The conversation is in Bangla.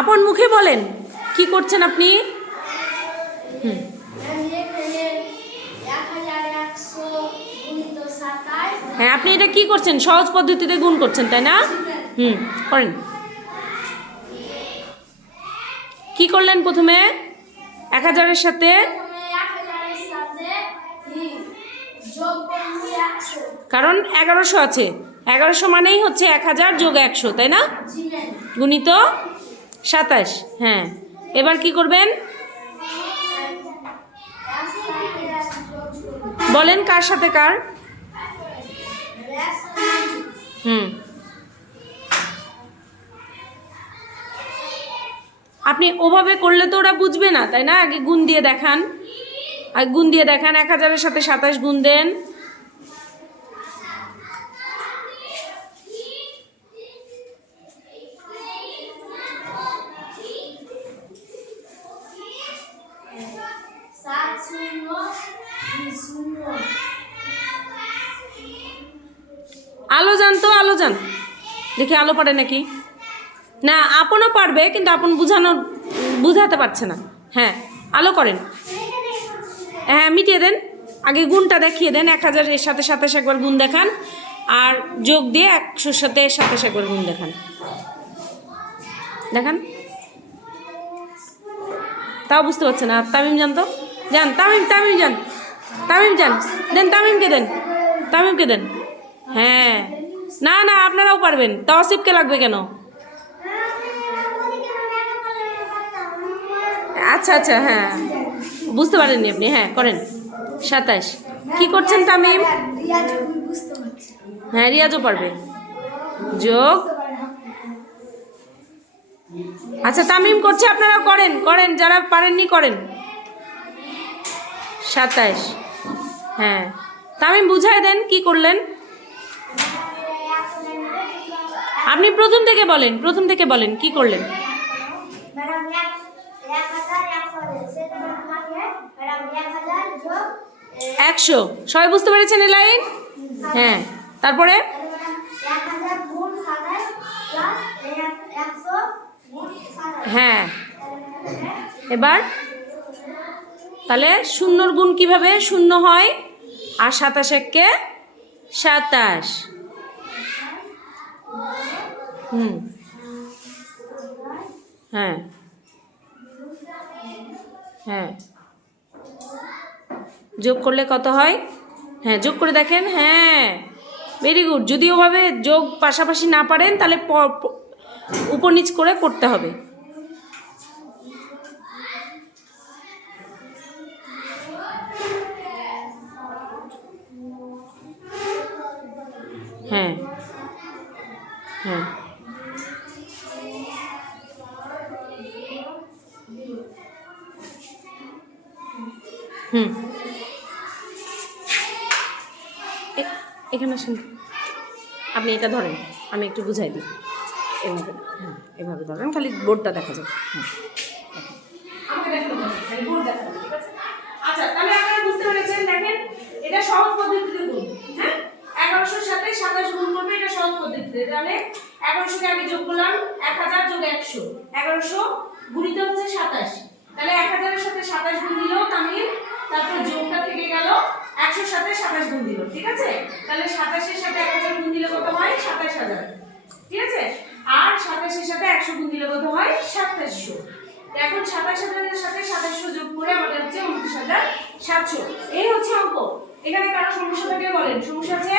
আপন মুখে বলেন কি করছেন আপনি। হ্যাঁ, আপনি এটা কি করছেন? সহজ পদ্ধতিতে গুণ করছেন, তাই না? করেন। কি করলেন প্রথমে? 1000-এর সাথে কারণ 1100 আছে, 1100 মানেই হচ্ছে 1000 যোগ 100, তাই না? গুণিত 27। হ্যাঁ, এবার কি করবেন বলেন, কার সাথে কার? আপনি ওভাবে করলে তো ওরা বুঝবে না, তাই না? আগে গুণ দিয়ে দেখান, আর গুণ দিয়ে দেখান। 1000-এর সাথে 27 গুণ দেন। আলো যান তো, আলো যান, দেখি আলো পারে নাকি। না, আপনও পারবে, কিন্তু আপন বুঝাতে পারছে না। হ্যাঁ, আলো করেন। হ্যাঁ, মিটিয়ে দেন, আগে গুণটা দেখিয়ে দেন। 1000-এর সাথে 27 একবার গুণ দেখান, আর যোগ দিয়ে 100-র সাথে 27 একবার গুণ দেখান। দেখান, তাও বুঝতে পারছে না। তামিম যান তো, যান তামিম, যান তামিম, যান, দেন তামিমকে দেন, তামিমকে দেন। হ্যাঁ, না না, আপনারাও পারবেন, তাওসিফকে লাগবে কেন? আচ্ছা আচ্ছা, হ্যাঁ, বুঝতে পারেননি আপনি। হ্যাঁ, করেন 27। কি করছেন তামিম? হ্যাঁ, রিয়াজও পারবে। যোগ, আচ্ছা তামিম করছে, আপনারা করেন, করেন, যারা পারেননি করেন। 27। হ্যাঁ, তামিম বুঝাই দেন কি করলেন। আপনি প্রথম থেকে বলেন, প্রথম থেকে বলেন কি করলেন। 100 সবাই বুঝতে পেরেছেন এই লাইন? হ্যাঁ, তারপরে হ্যাঁ, এবার তাহলে শূন্যর গুণ কিভাবে? শূন্য হয় আর 27-কে 27। হ্যাঁ হ্যাঁ, যোগ করলে কত হয়? হ্যাঁ, যোগ করে দেখেন। হ্যাঁ, ভেরি গুড। যদি ওভাবে যোগ পাশাপাশি না পারেন, তাহলে উপর নিচ করে করতে হবে। হ্যাঁ হ্যাঁ, এখানে আসেন, আপনি এটা ধরেন, আমি একটু বুঝাই দিই। এভাবে, হ্যাঁ, এভাবে ধরেন, খালি বোর্ডটা দেখা যায়। আচ্ছা, তাহলে আপনারা বুঝতে পেরেছেন। দেখেন, এটা সহজ পদ্ধতিতে গুণ। হ্যাঁ, 1100-র সাথে 27 গুণ করবে, এটা সহজ পদ্ধতিতে। তাহলে 1100-কে আগে যোগ করলাম, 1000 যোগ 100, 1100 গুণিত হচ্ছে 27। তাহলে 1000-এর সাথে 27 গুণ দিল তামিম, তারপর যোগটা থেকে গেল, 100-র সাথে 27 গুণ দিল। ঠিক আছে, তাহলে 27-এর সাথে 1000 গুণ দিলে কত হয়? 27000। ঠিক আছে, আর 27-এর সাথে 100 গুণ দিলে কত হয়? 2700। এখন 27000-এর সাথে 2700 যোগ করে আমাদের হচ্ছে 29700। এই হচ্ছে অঙ্ক। এখানে কারো সমস্যা থাকলে বলেন। সমস্যা আছে?